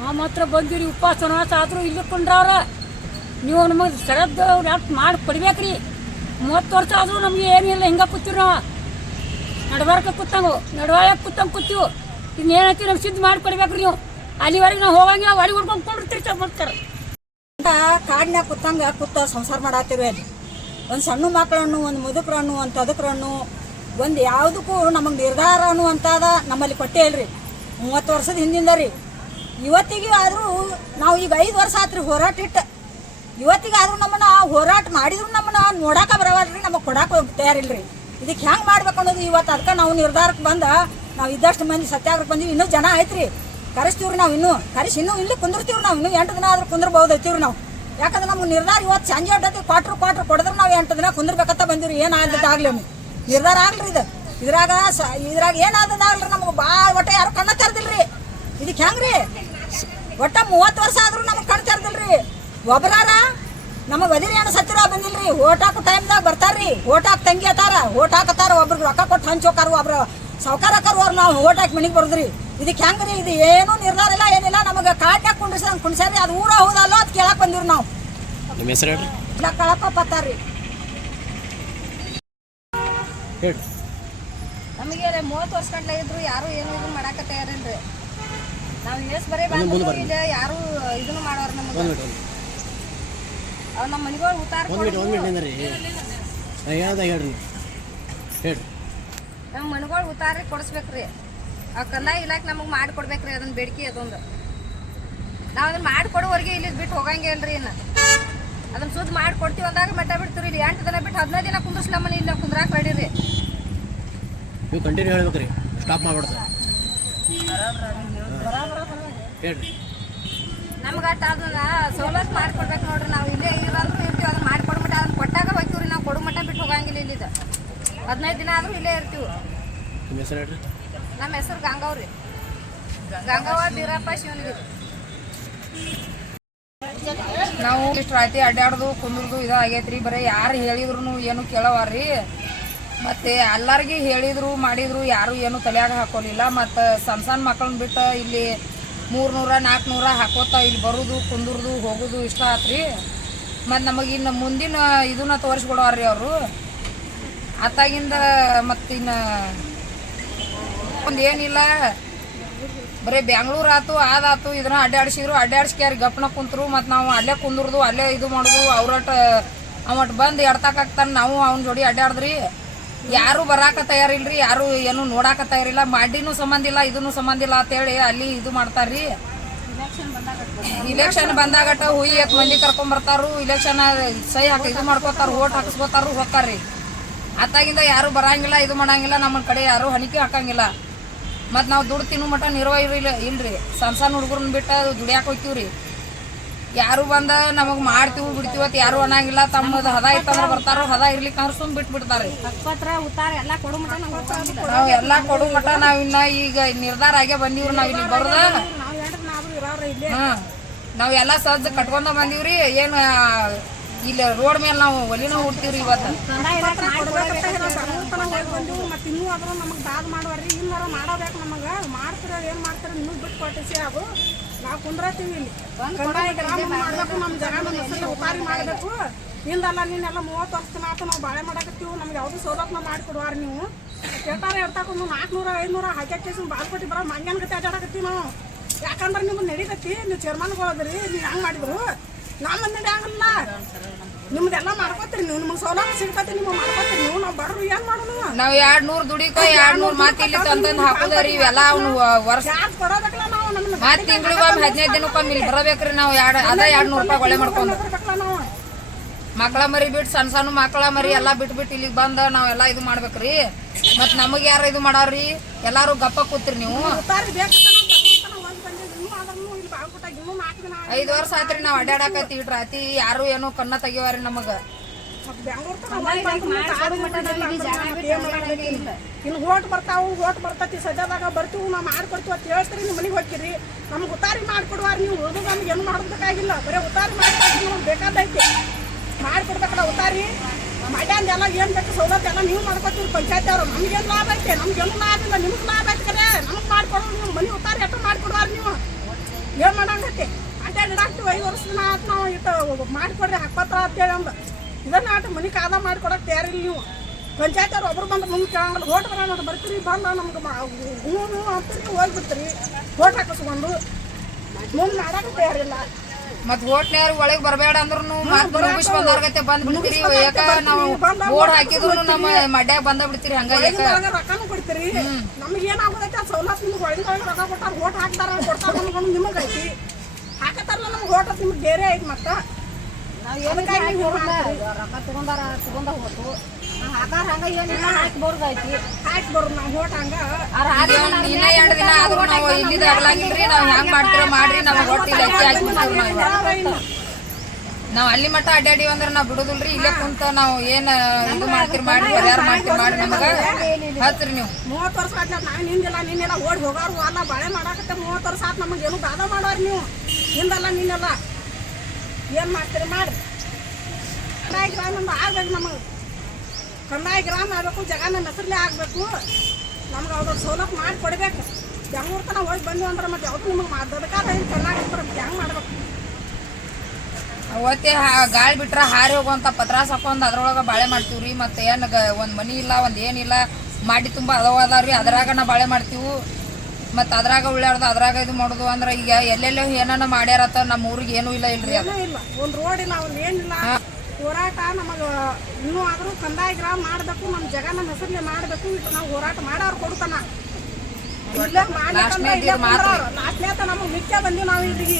ನಾವು ಮಾತ್ರ ಬಂದಿರಿ ಉಪವಾಸ ಆದರೂ ಇಲ್ಲಿ ಕೊಂಡ್ರವ್ರ ನೀವು ನಮಗೆ ಸರದ್ದು ಯಾಕೆ ಮಾಡಿ ಕೊಡ್ಬೇಕ್ರಿ 30 ವರ್ಷ ಆದರೂ ನಮಗೆ ಏನಿಲ್ಲ ಹಿಂಗೆ ಕೂತೀವಿ ನಾವು ನಡಬಾರ್ಕ ಕೂತಂಗು ನಡವಾಳಕ್ಕೆ ಕೂತೀವಿ ಇನ್ನೇನೈತಿ ನಮ್ಗೆ ಸಿದ್ಧ ಮಾಡಿ ಕೊಡ್ಬೇಕ್ರಿ ನೀವು ಅಲ್ಲಿವರೆಗೆ ನಾವು ಹೋಗಂಗೆ ಹೊಡಿ ಹೊಡ್ಕೊಂಡು ಕೊಂಡಿರ್ತೀರಿ ಮಾಡ್ತಾರೆ ಕಾಡಿನಾಗ ಕೂತ ಸಂಸಾರ ಮಾಡತ್ತೀವಿ ಅಲ್ಲಿ ಒಂದು ಸಣ್ಣ ಮಕ್ಕಳನ್ನು ಒಂದು ಮುದುಕರನ್ನು ಒಂದು ತದಕರನ್ನು ಒಂದು ಯಾವುದಕ್ಕೂ ನಮಗೆ ನಿರ್ಧಾರ ಅನ್ನುವಂಥದ ನಮ್ಮಲ್ಲಿ ಕೊಟ್ಟೇ ಇಲ್ರಿ 30 ವರ್ಷದ ಹಿಂದಿಂದ ರೀ ಇವತ್ತಿಗೆ ಆದರೂ ನಾವು ಈಗ 5 ವರ್ಷ ಆತ್ರಿ ಹೋರಾಟ ಇಟ್ಟು ಇವತ್ತಿಗಾದ್ರೂ ನಮ್ಮನ್ನ ಹೋರಾಟ ಮಾಡಿದ್ರು ನಮ್ಮನ್ನ ನೋಡಾಕ ಬರವಲ್ರಿ ನಮಗೆ ಕೊಡಾಕ ತಯಾರಿಲ್ರಿ ಇದಕ್ಕೆ ಹೆಂಗೆ ಮಾಡ್ಬೇಕು ಅನ್ನೋದು ಇವತ್ತು ಅದಕ್ಕೆ ನಾವು ನಿರ್ಧಾರಕ್ಕೆ ಬಂದ ನಾವು ಇದ್ದಷ್ಟು ಮಂದಿ ಸತ್ಯಾಗ್ರಹಕ್ಕೆ ಬಂದೀವಿ ಇನ್ನೂ ಜನ ಐತ್ರಿ ಕರೆಸ್ತೀವ್ರಿ ನಾವು ಇನ್ನೂ ಇನ್ನೂ ಇಲ್ಲಿ ಕುಂದಿರ್ತೀವ್ರಿ ನಾವು ಇನ್ನೂ 8 ದಿನ ಆದ್ರೂ ಕುಂದಿರ್ಬೋದು ಐತಿವ್ರಿ ನಾವು ಯಾಕಂದ್ರೆ ನಮ್ಗೆ ನಿರ್ಧಾರ ಇವತ್ತು ಸಂಜೆ ಹೊಟ್ಟತಿ ಕ್ವಾಟ್ರ್ ಕೊಡಿದ್ರೆ ನಾವು 8 ದಿನ ಕುಂದಿರ್ಬೇಕಂತ ಬಂದಿವ್ರಿ ಏನಾಗ್ಲಿ ನಮ್ಗೆ ನಿರ್ಧಾರ ಆಗ್ಲಿ ಇದ್ರಾಗ ಏನಾದದಾಗಲ್ರಿ ನಮ್ಗೆ ಭಾಳ ಒಟ್ಟ ಯಾರು ಕಣ್ಣ ತೆರೆದಿಲ್ರಿ ಇದಕ್ಕೆ ಹೆಂಗ್ರಿ ಒಟ್ಟ 30 ವರ್ಷ ಆದ್ರೂ ನಮಗೆ ಕಣ್ ತೆರೆದಿಲ್ರಿ ಒಬ್ಬರಾರ ನಮಗೆ ಒದಿರಿ ಏನೋ ಸತ್ತಿರ ಬಂದಿಲ್ರಿ ಓಟ್ ಹಾಕೋ ಟೈಮ್ದಾಗ ಬರ್ತಾರ್ರಿ ಓಟ್ ಹಾಕಿ ತಂಗಿ ಅತ್ತಾರ ಓಟ್ ಹಾಕತ್ತಾರ ಒಬ್ರಿಗೆ ರೊಕ್ಕ ಕೊಟ್ಟು ಹಂಚೋಕಾರ ಒಬ್ರು ಸಾವ್ಕಾರಕ್ಕಾರ ನಾವು ಓಟ್ ಹಾಕಿ ಮನೆಗೆ ಬರೋದ್ರಿ ಇದಕ್ಕೆ ಹೆಂಗ್ರಿ ಇದು ಏನೂ ನಿರ್ಧಾರ ಇಲ್ಲ ಏನಿಲ್ಲ ನಮಗೆ ಕಾಡ್ನಾಗ ಕುಂಡ್ರಿ ಅದು ಊರ ಹೌದಲ್ಲ ಅದು ಕೇಳಕ್ಕೆ ಬಂದಿವ್ರಿ ನಾವು ನಿಮ್ಮ ಹೆಸರು ಇಲ್ಲ ಕಳಪ ಪತ್ತಾರ್ರಿ ನಮಗೆ 30 ವರ್ಷ ಗಂಟ್ಲೆ ಇದ್ರು ಯಾರು ಏನು ಇದನ್ನ ಮಾಡಾಕ ತಯಾರಿಲ್ರಿ ನಾವು ಎಸ್ ಬರೇ ಬಂದಿಲ್ಲ ಯಾರು ಇದನ್ನು ಮಾಡೋರು ನಮಗೆ ನಮ್ಮ ಮನೆಗಳು ಉತ್ತಾರ ನಮ್ಮ ಮನೆಗಳು ಉತ್ತಾರ ಕೊಡಿಸ್ಬೇಕ್ರಿ ಆ ಕಂದಾಯ ಇಲಾಖೆ ನಮಗೆ ಮಾಡಿ ಕೊಡ್ಬೇಕ್ರಿ ಅದನ್ನ ಬೇಡಿಕೆ ಅದೊಂದು ನಾವು ಅದನ್ನ ಮಾಡಿಕೊಡೋವರೆಗೆ ಇಲ್ಲಿ ಬಿಟ್ಟು ಹೋಗಂಗೆ ಇಲ್ರಿ ಇನ್ನು ಅದನ್ನ ಸುದ್ದಿ ಮಾಡಿಕೊಡ್ತೀವಿ ಅಂದಾಗ ಮಟ್ಟ ಬಿಡ್ತೀವಿ ಇಲ್ಲಿ 8 ದಿನ ಬಿಟ್ಟು 15 ದಿನ ಕುಂದ್ರಸ್ಲಮ್ಮನಿ ಇಲ್ಲ ಕುಂದ್ರಾಕ್ ರೆಡಿ ರೀ ನೀವು ಕಂಟಿನ್ಯೂ ಹೇಳ್ಬೇಕ್ರಿ ಸ್ಟಾಪ್ ಮಾಡ್ಬಿಡ್ತಾರೆ ಹೇಳ್ರಿ ನಮ್ಗೆ ಅಟ್ಟ ಅದನ್ನ ಸವಲತ್ತು ಮಾಡಿಕೊಡ್ಬೇಕು ನೋಡ್ರಿ ನಾವು ಇಲ್ಲೇ ಇರೋದ್ರೂ ಇರ್ತೀವಿ ಅದನ್ನ ಮಾಡಿಕೊಡ್ಮಟ್ಟ ಅದನ್ನ ಕೊಟ್ಟಾಗ ಹೋಗ್ತೀವಿ ರೀ ನಾವು ಕೊಡು ಮಟ್ಟ ಬಿಟ್ಟು ಹೋಗಂಗಿಲ್ಲ ಇಲ್ಲಿದ 15 ದಿನ ಆದರೂ ಇಲ್ಲೇ ಇರ್ತೀವಿ ನಿಮ್ಮ ಹೆಸರು ಹೇಳ್ರಿ ನಮ್ಮ ಹೆಸರು ಗಂಗಾವ್ ರೀ ಗಂಗಾವ ಬೀರಪ್ಪ ಶಿವನಗಿರಿ ನಾವು ಇಷ್ಟು ರಾತ್ರಿ ಅಡ್ಡಾಡ್ದು ಕುಂದ್ರದು ಇದು ಆಗೈತ್ರಿ ಬರೀ ಯಾರು ಹೇಳಿದ್ರು ಏನು ಕೇಳವಾರ್ರಿ ಮತ್ತು ಎಲ್ಲರಿಗೆ ಹೇಳಿದ್ರು ಮಾಡಿದ್ರು ಯಾರು ಏನು ತಲೆಯಾಗ ಹಾಕೋಲಿಲ್ಲ ಮತ್ತು ಸಣ್ಣ ಮಕ್ಕಳನ್ನ ಬಿಟ್ಟು ಇಲ್ಲಿ 300 400 ಹಾಕೋತ ಇಲ್ಲಿ ಬರೋದು ಕುಂದ್ರದು ಹೋಗೋದು ಇಷ್ಟ ಆತ್ರಿ ಮತ್ತು ನಮಗೆ ಇನ್ನು ಮುಂದಿನ ಇದನ್ನ ತೋರಿಸ್ಕೊಡೋರಿ ಅವರು ಆತಾಗಿಂದ ಮತ್ತಿನ್ನು ಒಂದು ಏನಿಲ್ಲ ಬರೀ ಬೆಂಗ್ಳೂರು ಆತು ಅದಾತು ಇದನ್ನ ಅಡ್ಡಾಡ್ಸಿದ್ರು ಅಡ್ಡಾಡ್ಸ್ಕ್ಯಾರಿ ಗಪ್ನ ಕುಂತರು ಮತ್ತು ನಾವು ಅಲ್ಲೇ ಕುಂದ್ರದು ಅಲ್ಲೇ ಇದು ಮಾಡೋದು ಅವ್ರಟ್ಟು ಅವಟ್ಟು ಬಂದು ಎಡ್ತಾಕಾಗ್ತಾನೆ ನಾವು ಅವ್ನ ಜೋಡಿ ಅಡ್ಡಾಡಿದ್ರಿ ಯಾರು ಬರಾಕ ತಯಾರಿಲ್ರಿ ಯಾರು ಏನು ನೋಡಾಕ ತಯಾರಿಲ್ಲ ಮಾಡಿನೂ ಸಂಬಂಧ ಇಲ್ಲ ಇದನ್ನು ಸಂಬಂಧ ಇಲ್ಲ ಅಂತೇಳಿ ಅಲ್ಲಿ ಇದು ಮಾಡ್ತಾರ್ರಿ ಇಲೆಕ್ಷನ್ ಬಂದಾಗಟ ಹುಯಿ ಎತ್ ಮಂದಿ ಕರ್ಕೊಂಡ್ಬರ್ತಾರು ಇಲೆಕ್ಷನ್ ಸಹಿ ಹಾಕಿ ಇದು ಮಾಡ್ಕೋತಾರ ಓಟ್ ಹಾಕಿಸ್ಕೋತಾರು ಹೋಗ್ತಾರ್ರಿ ಆತಾಗಿಂದ ಯಾರು ಬರಂಗಿಲ್ಲ ಇದು ಮಾಡಂಗಿಲ್ಲ ನಮ್ಮ ಕಡೆ ಯಾರು ಹಣಿಕೆ ಹಾಕಂಗಿಲ್ಲ ಮತ್ತು ನಾವು ದುಡ್ಡು ತಿನ್ನು ಮಟ್ಟ ನಿರ್ವಹಿರಿಲ್ಲ ಇಲ್ರಿ ಸಣ್ಣ ಹುಡುಗರನ್ನ ಬಿಟ್ಟು ದುಡಿಯಾಕೆ ಹೋಗ್ತೀವ್ರಿ ಯಾರು ಬಂದ ನಮಗೆ ಮಾಡ್ತೀವಿ ಬಿಡ್ತೀವಿ ಅಂತ ಯಾರು ಅನ್ನಂಗಿಲ್ಲ ತಮ್ಮದು ಹದ ಇತ್ತಂದ್ರೆ ಬರ್ತಾರೋ ಹದ ಇರ್ಲಿಕ್ಕೆ ಅಂದ್ರೆ ಸುಮ್ ಬಿಟ್ಟು ಬಿಡ್ತಾರ್ರಿ ನಾವು ಎಲ್ಲ ಕೊಡು ಮಟ್ಟ ನಾವು ಇನ್ನ ಈಗ ನಿರ್ಧಾರ ಆಗೇ ಬಂದೀವ್ರಿ ನಾವು ಇಲ್ಲಿ ಬರೋದ ನಾವು ಎಲ್ಲ ಸಜ್ಜ ಕಟ್ಕೊಂಡ ಬಂದೀವ್ರಿ ಏನು ಇಲ್ಲಿ ರೋಡ್ ಮೇಲೆ ನಾವು ಒಲಿನ ಹುಡ್ತೀವ್ರಿ ಇವತ್ತು ಮತ್ತೆ ಇನ್ನೂ ಅದ್ರ ನಮಗೆ ದಾದ ಮಾಡುವಾರ್ರಿ ಇನ್ನಾರ ಮಾಡೋಬೇಕು ನಮಗೆ ಮಾಡ್ತಿರೋ ಏನು ಮಾಡ್ತಾರೆ ಇನ್ನೂ ಬಿಟ್ಟು ಕೊಟ್ಟಿಸಿ ಅದು ನಾವು ಕುಂದ್ರತೀವಿ ಇಲ್ಲಿ ಮಾಡ್ಬೇಕು ನಮ್ಮ ಜನ ನಮ್ಮ ಉಪಾರಿ ಮಾಡಬೇಕು ನಿಂದಲ್ಲ ನೀನೆಲ್ಲ 30 ವರ್ಷ ಆತು ನಾವು ಬಾಳೆ ಮಾಡಕತ್ತೀವಿ ನಮ್ಗೆ ಯಾವುದು ಸೌಲಭ್ಯ ನಾವು ಮಾಡಿಕೊಡುವಾರ ನೀವು ಕೇಳ್ತಾರೆ ಹೇಳ್ತಾಕೊಂಡು 400 500 ಹಾಕಿ ಬಾಲ್ಕೊಟ್ಟಿ ಬರೋ ಮಂಗ್ಯಾನ ಗತಿ ಅಡ್ಡಾಡಕತ್ತೀವಿ ನಾವು ಯಾಕಂದ್ರೆ ನಿಮ್ಗೆ ನಡೀತೈತಿ ನೀವು ಚೇರ್ಮನ್ಗಳದ್ರಿ ನೀವು ಹೆಂಗೆ ಮಾಡಿದ್ರು ನಮ್ಮ ಮಂದಿ ಆಗಲ್ಲ ನಿಮ್ದೆಲ್ಲ ಮಾಡ್ಕೋತೀರಿ ನೀವು ನಿಮ್ಗೆ ಸೌಲಭ್ಯ ಸಿಗ್ತೈತಿ ನೀವು ಮಾಡ್ಕೋತೀರಿ ನೀವು ನಾವು ಬಡ್ರು ಏನ್ ಮಾಡೋಣ ನಾವು 200 ದುಡಿಕೋ 200 ಮಾತಿ ಇಲ್ಲಿ ತಂದು ಹಾಕೋದ್ರಿ ಇವೆಲ್ಲ ಅವ್ನು ವರ್ಷ ಕೊಡೋದಕ್ಕಲ್ಲ ನಾವು ನಮ್ಗೆ ಮತ್ತೆ ತಿಂಗಳಿಗೊಮ್ಮೆ 15 ದಿನಕ್ಕೊಮ್ಮೆ ಇಲ್ಲಿ ಬರಬೇಕ್ರಿ ನಾವು ಅದ 200 ರೂಪಾಯಿ ಒಳ್ಳೆ ಮಾಡ್ಕೊಂಡು ನಾವು ಮಕ್ಕಳ ಮರಿ ಬಿಟ್ಟು ಸಣ್ಣ ಮಕ್ಕಳ ಮರಿ ಎಲ್ಲ ಬಿಟ್ಬಿಟ್ಟು ಇಲ್ಲಿಗೆ ಬಂದ ನಾವೆಲ್ಲ ಇದು ಮಾಡ್ಬೇಕ್ರಿ ಮತ್ತು ನಮಗೆ ಯಾರು ಇದು ಮಾಡಾರ್ರಿ ಎಲ್ಲಾರು ಗಪ್ಪ ಕೂತ್ರಿ ನೀವು 5 ವರ್ಷ ಆಯ್ತ್ರಿ ನಾವು ಅಡ್ಡಾಡಕತ್ತಿ ರಾತಿ ಯಾರು ಏನೋ ಕಣ್ಣ ತೆಗಿವಾರಿ ನಮಗ ಇನ್ನು ಓಟ್ ಬರ್ತಾವು ಓಟ್ ಬರ್ತೈತಿ ಸದ್ಯದಾಗ ಬರ್ತೀವಿ ನಾವು ಮಾಡ್ಕೊಡ್ತೀವಿ ಅಂತ ಹೇಳ್ತೀರಿ ನೀವು ಮನೆಗೆ ಹೋಗ್ತೀರಿ ನಮ್ಗೆ ಉತ್ತಾರಿ ಮಾಡ್ಕೊಡುವಾರ ನೀವು ಉಳಿದು ನಮ್ಗೆ ಏನು ಮಾಡೋದಕ್ಕಾಗಿಲ್ಲ ಬರೀ ಉತ್ತಾರಿ ಮಾಡ್ಕೊಡ್ತೀವಿ ನಮ್ಗೆ ಬೇಕಾದೈತಿ ಮಾಡ್ಕೊಡ್ಬೇಕಲ್ಲ ಉತ್ತಾರಿ ಮಾಡ್ಯಾಂದೆಲ್ಲ ಏನು ಬೇಕು ಸೌಲಭ್ಯ ಎಲ್ಲ ನೀವು ಮಾಡ್ಕೊತೀವಿ ಪಂಚಾಯತ್ ಅವರು ನಮ್ಗೇನು ಲಾಭ ಐತೆ ನಮ್ಗೇನು ಲಾಭ ಇಲ್ಲ ನಿಮ್ಗೆ ಲಾಭ ಐತೆ ಕರೆ ನಮ್ಗೆ ಮಾಡ್ಕೊಡೋದು ನೀವು ಮನೆ ಉತ್ತಾರಿ ಎಷ್ಟು ಮಾಡ್ಕೊಡುವಾರ ನೀವು ಏನು ಮಾಡಂಗತ್ತೆ ಅಡ್ಡಾಕ್ತಿವಿ 5 ವರ್ಷದ ಆತು ನಾವು ಇಟ್ಟು ಮಾಡಿಕೊಡ್ರಿ ಹಾಕ್ಪತ್ರ ಅಂತೇಳಿ ಅಂದ ಇದನ್ನ ಆಟ ಮನೆ ಕಾದ ಮಾಡಿಕೊಡಕ್ಕೆ ತಯಾರಿಲ್ಲ ನೀವು ಪಂಚಾಯತ್ ಅವ್ರು ಒಬ್ರು ಬಂದು ಮುಂದೆ ಕೇಳಂಗಿಲ್ಲ ಓಟ್ ಬರೋಣ ಬರ್ತೀರಿ ಬಂದ ನಮ್ಗೆ ಹ್ಞೂ ಅಂತೀರಿ ಹೋಗ್ಬಿಡ್ತೀರಿ ಓಟ್ ಹಾಕಿಸ್ಕೊಂಡು ಮುಂದೆ ಮಾಡಕ್ಕೆ ತಯಾರಿಲ್ಲ ಮತ್ ಓಟ್ನ್ಯಾರು ಒಳಗ್ ಬರಬೇಡ ಅಂದ್ರೂ ಮತ್ ಮುಗಿಸ್ ಬಂದವ್ರಗತ್ತೆ ಬಂದ್ ಬಿಡ್ತೀರಿ ಯಾಕ ನಾವು ಓಡ್ ಹಾಕಿದ್ರು ನಮ್ಮ ಮಡ್ಯಾಗ ಬಂದ ಬಿಡ್ತೀರಿ ಹಂಗ ರೊಕ್ಕನೂ ಕೊಡ್ತೀರಿ ನಮ್ಗೆ ಏನಾಗೋದೈತೆ ಆ ಸೌಲಭ್ಯ ನಿಮ್ಗೆ ಒಳಗಿನೊಳಗೆ ರೊಕ್ಕ ಕೊಟ್ಟಾರ ಓಟ್ ಹಾಕ್ತಾರ ಕೊಡ್ತಾರ ಅನ್ಕೊಂಡು ನಿಮಗೆ ಐತಿ ಹಾಕತ್ತಾರಲ್ಲ ನಮ್ಗೆ ಓಟ್ ನಿಮ್ಗೆ ಬೇರೆ ಐತಿ ಮತ್ತೆ ರೊಕ್ಕ ತಗೊಂಡ ಹೋತು ಹಾಕಾರ ಹಂಗ ಏನಿಲ್ಲ ಹಾಕಿ ಬರೋದೈತಿ ನಾವು ಓಟ್ ಹಂಗ ಇನ್ನ 2 ದಿನ ಆದ್ರೂ ನಾವು ಇಲ್ಲಿದ ಆಗ್ಲಾಗಿಲ್ರಿ ನಾವ್ ಹೆಂಗ್ ಮಾಡ್ತಿರೋ ಮಾಡ್ರಿ ನಮ್ಗೆ ಒಟ್ಟಿಲ್ಲ ಅಕ್ಕಿ ಹಾಕಿ ನಾವ್ ಅಲ್ಲಿ ಮಟ್ಟ ಅಡ್ಡಾಡಿ ಅಂದ್ರ ನಾವ್ ಬಿಡುದಿಲ್ರಿ ಇಲ್ಲೇ ಕುಂತ ನಾವು ಏನ್ ಇದು ಮಾಡ್ತೀರಿ ಮಾಡ್ರಿ ಯಾರು ಮಾಡ್ತೀರಿ ಮಾಡ್ರಿ ನಮಗ ಹತ್ರಿ ನೀವು 30 ವರ್ಷ ಆಯ್ತು ನಾವು ನಿನ್ನೆಲ್ಲ ಓಡಿ ಹೋಗಾರು ಅಲ್ಲ ಬಾಳೆ ಮಾಡಾಕತ್ತೆ 30 ವರ್ಷ ಆಯ್ತು ನಮಗೆ ಏನು ಬಾಧ ಮಾಡೋರು ನೀವು ಹಿಂದಲ್ಲ ನಿನ್ನೆಲ್ಲ ಏನು ಮಾಡ್ತೀರಿ ಮಾಡಿ ಕಂದಾಯ ಗ್ರಾಮ ಆಗ್ಬೇಕು ನಮಗೆ ಕಂದಾಯ ಗ್ರಾಮ ಆಗಬೇಕು ಜಗ ನಮ್ಮ ಹೆಸರಲ್ಲೇ ಆಗಬೇಕು ನಮ್ಗೆ ಅವ್ರ ಸೌಲಭ್ಯ ಮಾಡಿ ಕೊಡಬೇಕು ಬೆಂಗ್ಳೂರು ತನಕ ಹೋಗಿ ಬಂದ್ವಿ ಅಂದ್ರೆ ಮತ್ತೆ ಯಾವತ್ತು ನಿಮಗೆ ದೊಡ್ಡಕಾದ ಚೆನ್ನಾಗಿ ಹೆಂಗೆ ಮಾಡ್ಬೇಕು ಅವತ್ತೇ ಗಾಳಿ ಬಿಟ್ರ ಹಾರಿ ಹೋಗುವಂತ ಪತ್ರಾಸ್ ಹಾಕೊಂಡ್ ಅದ್ರೊಳಗ ಬಾಳೆ ಮಾಡ್ತೀವ್ರಿ ಮತ್ತೆ ಏನ್ ಒಂದ್ ಮನಿ ಇಲ್ಲ ಒಂದ್ ಏನಿಲ್ಲ ಮಾಡಿ ತುಂಬಾ ಅದಾವ್ರಿ ಅದ್ರಾಗ ನಾ ಬಾಳೆ ಮಾಡ್ತೀವಿ ಮತ್ತ ಅದ್ರಾಗ ಉಳ್ಳಾಡ್ದು ಅದ್ರಾಗ ಇದು ಮಾಡುದು ಅಂದ್ರ ಈಗ ಎಲ್ಲೆಲ್ಲೋ ಏನಾನ ಮಾಡ್ಯಾರತ್ತ ನಮ್ಮ ಊರಿಗೆ ಏನೂ ಇಲ್ಲ ಇಲ್ರಿ ಅದು ಇಲ್ಲ ಒಂದು ರೋಡ್ ಇಲ್ಲ ಒಂದು ಏನಿಲ್ಲ ಹೋರಾಟ ನಮಗೆ ಇನ್ನೂ ಆದರೂ ಕಂದಾಯ ಗ್ರಾಮ ಮಾಡಬೇಕು ನಮ್ಮ ಜಗ ನಮ್ಮ ಹೆಸರಲ್ಲೇ ಮಾಡಬೇಕು ಇಟ್ಟು ನಾವು ಹೋರಾಟ ಮಾಡೋರು ಕೊಡ್ತಾನ ಲಾಸ್ಟ್ನೇ ನಮಗೆ ಮಿಕ್ಕ ಬಂದೀವಿ ನಾವು ಇಲ್ಲಿಗೆ